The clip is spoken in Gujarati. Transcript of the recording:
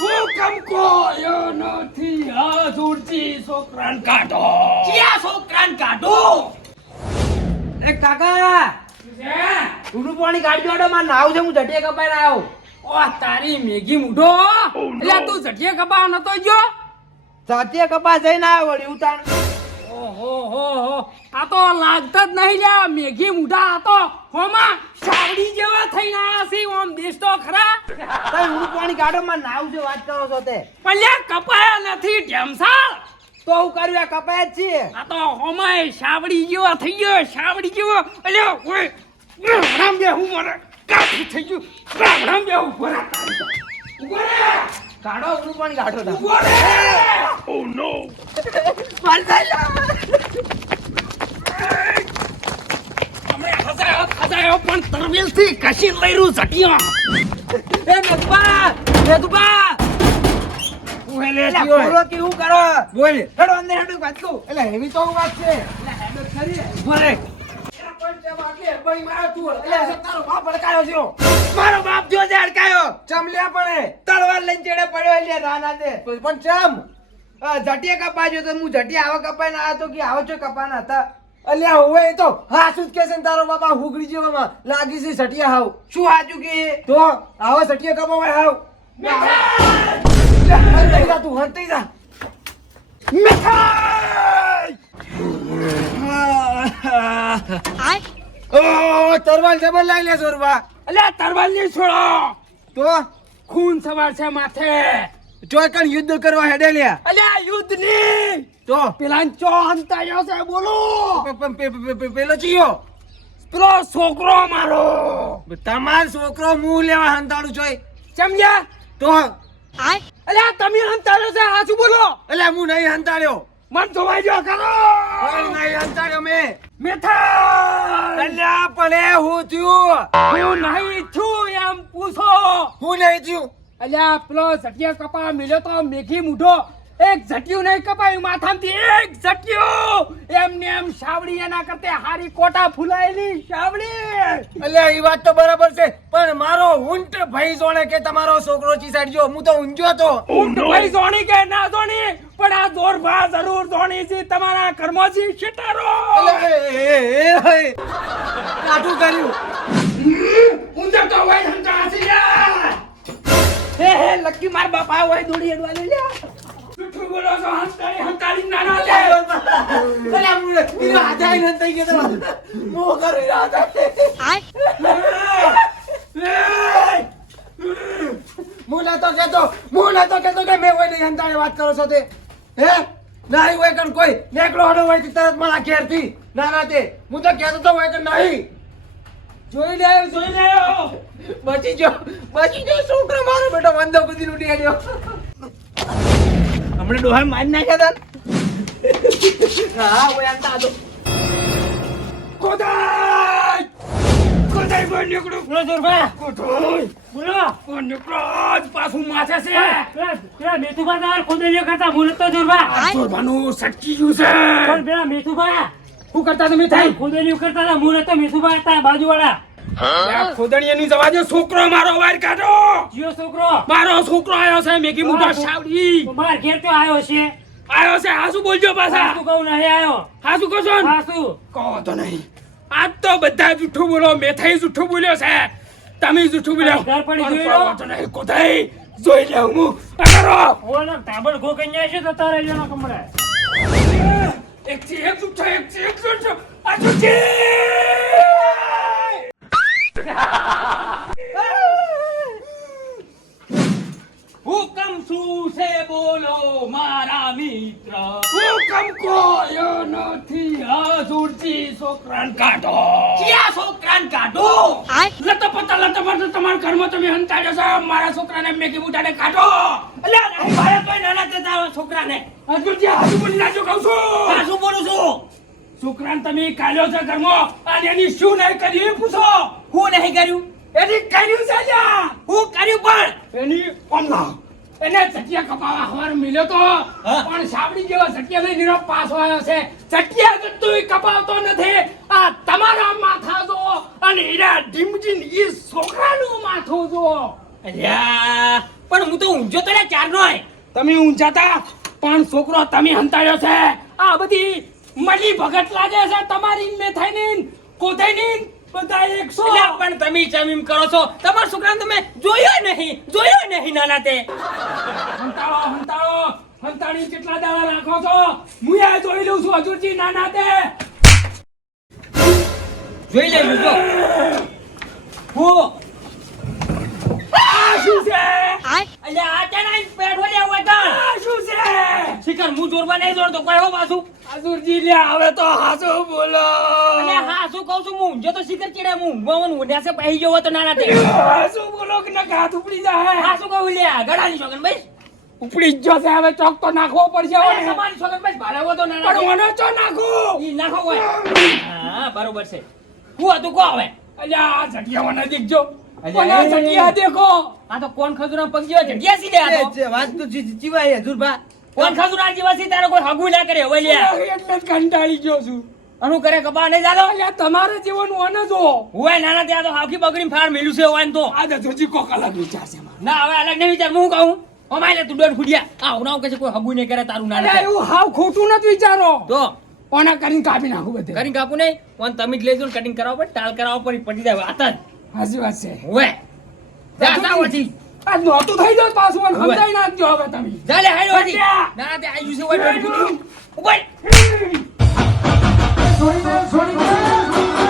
હુકમ કોયો નથી હજુરજી છોકરાને કાઢો. ક્યાં છોકરાને કાઢો? એ કાકા ઊંડું પાણી કાઢજો અડો માં નાવ છે હું જટીએ કપાઈ આવ્યો. ઓ તારી મેઘી મૂઢો એટલે તું જઠિયા કપા નતો ગયો? જટીએ કપા જઈને આવ્યો વળી ઉતાણ. ઓહો હો હો આ તો લાગતા જ નહીં લ્યા મેઘી મૂઢા આ તો હોમાં સાવડી જેવા થઈને આયા છે ઓમ દેશ તો ખરા. તઈ ઊંડું પાણી કાઢો માં નાવ છે વાત કરો છો તે. પણ લ્યા કપાયા નથી ઢેમસાળ. તો હું કર્યું આ કપાય જ છીએ. આ તો હોમાય સાવડી જેવા થઈ ગયો સાવડી જેવો. અલ્યા ઓય રામ બે હું મને કાઠી થઈ ગયું. રામ બે હું ભરા ઉભો રે. કાઢો ઊંડું પાણી કાઢો તા. ઉભો રે. ઓ નો અમે હજાયો પણ તરવેલથી કશી લઈ રહ્યું જટિયા. એ મેઘબા મેઘબા ઉહેલે એટલે થયો. બોલો કેવું કરો બોલ હેડો અંદર હેડો વાત કહું. એટલે એવી તો વાત છે. એટલે હેડો ખરી. ઉભો રે. તારો બાપ ભડકાયો છે. મારો બાપ જો છે અડકાયો. ચમલ્યા પડે તલવાર લઈને ચેડે પડ્યો એટલે નાના દે પણ ચમ જટીએ કપાજો તો હું જટી આવા કપાઈ ના આવ્યો તો કે આવો છો કપાના હતા. અલ્યા હોવે એ તો હાસુ જ કે છે ને તારો બાપા હુગડી જેવામાં લાગી છે સટિયા હાવ. શું હાજુ કે તો આવા સટિયા કપાવાય હાવ. હંતાઈ જા તું હંતાઈ જા. ઓ તરવાલ જબર લાઈ લે સોરવા. અલ્યા તરવાલ ની છોડો. તો ખૂન સવાર છે માથે. ચોકણ યુદ્ધ કરવા હેડે લ્યા. અલ્યા યુદ્ધ ની તો પેલા ચો હંતાયો છે બોલો. પેલો ચિયો પેલો છોકરો મારો તમાર છોકરો મું લેવા હંતાડું ચોય સમજ્યા? તો અલ્યા તમે હંતાયો છે હાચું બોલો. એટલે હું નહીં હંતાડ્યો. મન જોવાઈ ગયો કરો. નહીં હંતાડ્યો મેં. મેથા અલ્યા પણ એ હું થયું. હું નહીં છું એમ પૂછો. હું નહીં થયું. અલ્યા પેલો ઝટિયા કપા મિલ્યો તો મેઘી મૂઢો એક ઝટિયું નહીં કપાયું માથામાંથી એક ઝટિયું એમને એમ સાવડી એના કરતે હારી કોટા ફૂલાયેલી સાવડી. અલ્યા એ વાત તો બરાબર છે પણ મારો ઊંટ ભાઈ જોણે કે તમારો છોકરો ચીસાડજો હું તો ઊંઝ્યો તો. ઊંટ ભાઈ જોણી કે ના જોણી પણ આ દોરભા જરૂર જોણી છે તમારા કર્મોજી શેટારો. કાઠું કર્યું. ઊંધર તો હોય હંતા હસીયા. હે લકી માર બાપા હોય દોડી હેડવા લે લ્યા. જૂઠું બોલો છો હંતાળી હંતાળી નાના લે. અલ્યા હું ઈનો આધાઈ ન થઈ ગયો તો મો કરી રાતા. હું નતો કેતો કે મેં હોય નહીં હંતાળે વાત કરો છો તે. હે નહીં હોય કણ કોઈ નેકળો હડો હોય તો તરત મારા ઘેરથી ના તે હું તો કહેતો તો હોય કે નહીં. જોઈ લે બચી જો છોકરો મારો બેટો વંદો કુદી ઉડી આવ્યો. હમણે ડોહા મારી નાખ્યા તા. હા ઓય અંતા તો કોદાય કોદાય બોલ નીકળો. બોલો જોરબા. કોદાય બોલો બોલ નીકળો પાછું માથે છે. પેલા મેથુબા તાર ખોદેલીઓ કરતા ભૂલ તો જોરબા. આ ચોરવાનું સટકી ગયું છે. પણ પેલા મેથુબા શું કરતા તમે થાય? ખોદેલીઓ કરતા હતા ભૂલ તો મેથુબા હતા બાજુવાળા. ખોદણીયાની જવા દે. છોકરો મારો વાર કાઢો. જીઓ છોકરો મારો છોકરો આવ્યો છે મેઘી મોટા સાવડી માર ઘેર તો આવ્યો છે. આવ્યો છે. હાસુ બોલજો પાછા. હાસુ કહું નહીં આવ્યો. હાસુ કહો છો ને? હાસુ કહો તો નહીં. આજ તો બધા જૂઠું બોલો. મેથાઈ જૂઠું બોલ્યો છે. તમે જૂઠું બોલ્યો. ઘર પડી પણ જોઈ લો. કહો તો નહીં. કોદાય જોઈ લે હું આ કરો. ઓનો તાબડ ગો કન્યા છે તો તારે લેનો કમળે. એક થી એક જૂઠો એક થી એક જૂઠો. આ જૂઠી હુકમ શું છે બોલો મારા મિત્ર. હુકમ કોયો નથી હજુરજી છોકરાને કાઢો. ક્યાં છોકરાને કાઢો? લટપટા તમારા ઘરમાં તમે હંતાડ્યો છો. મારા છોકરાને મેઘી બુટાને કાઢો. અલ્યા નહીં મારે કોઈ નાના જતા છોકરાને. હજુરજી હાજુ બોલી નાખજો કહું છું. હાસુ બોલું છું. છોકરાને તમે કાઢ્યો છે ઘરમાં અને એની શું નહીં કર્યું એ પૂછો. હું નહીં કર્યું. એની કર્યું છે લ્યા. હું કર્યું પણ એની ઓમલા એને ચટિયા કપાવા હવાર મિલ્યો તો પણ સાબડી જેવા ચટિયા લઈને એનો પાછો આવ્યો છે. ચટિયા ગત્તુંય કપાવતો નથી. આ તમારા માથા જો અને હીરા ઢીમજીન ઈ છોકરાનું માથું જો. અલ્યા પણ હું તો ઊંઝો તો લે ચારનો હે. તમે ઊંઝાતા પણ છોકરો તમે હંતાડ્યો છે. આ બધી મલી ભગત લાગે છે તમારી મેથાઈની કોથાઈની બધા 100. એટલે પણ તમે ચમીમ કરો છો. તમારા છોકરાને તમે જોયો નહીં નાના તે. હંતાડી કેટલા દાડા રાખો છો? હું આ જોઈ લઉં છું હજુરજી નાના તે. જોઈ લેજો જો. હું આ શું છે? અલ્યા આ ચણાઈ પેઠો લે હોય તો. આ શું છે? શિખર હું જોરવા નહીં જોડતો કોઈ હો પાછું. હજુરજી લે હવે તો હાચું બોલો. અને હા શું કહું છું હું ઊંઝો તો શિખર ચીડે હું ઊંઘવામાં ઊંઘ્યા છે પહેરી ગયો તો નાના તે. હાચું બોલો કે ના હાથ ઉપડી જાય. હા શું કહું લ્યા ગળાની છોકન ભાઈ. ઉપડી જ જશે હવે ચોક તો નાખવો પડશે હવે. તમારી છોકન ભાઈ ભાડે તો નાના પણ મને ચો નાખું. ઈ નાખો હોય. હા બરોબર છે. હું હતું કો હવે. અલ્યા આ જટિયામાં નજીક જો. અલ્યા, ઓલા જટિયા દેખો. આ તો કોણ ખજૂરા પગ જેવા જગ્યા સી લે આ તો. વાત તો જીવાય હજુરભા. કોણ ખજૂરા જેવા સી તારે કોઈ હગું ના કરે હવે લ્યા. એટલે જ કંટાળી ગયો છું. અનુ કરે કપા નહીં જાતો. અલ્યા તમારે જીવનનું અન જો. હોય નાના ત્યાં તો હાકી બગડીને ફાર મેલ્યું છે હોય ને તો. આ જજોજી કોક અલગ વિચાર છે મારો. ના હવે અલગ નહીં વિચાર હું કહું. અમાય લે તું ડર ખુડિયા. આ ઉનાવ કે છે કોઈ હગું નહીં કરે તારું નાના અલ્યા એવું હાવ ખોટું નથી વિચારો. તો ઓના કરીને કાપી નાખું બધે. કરીને કાપું નહીં. કોણ તમે જ લેજો કટિંગ કરાવો પડે ટાલ કરાવો પડે પડી જાય વાત જ. હાચી વાત છે. હોય જા જા વધી. આ નોતું થઈ જાય પાછું મને ઉભા. સમજાઈ નાખજો હવે તમે. જા લે હાલો વધી. જા. નાના તે આયુ છે હોય ડર ખુડિયું. ઉભા. છોડી દે.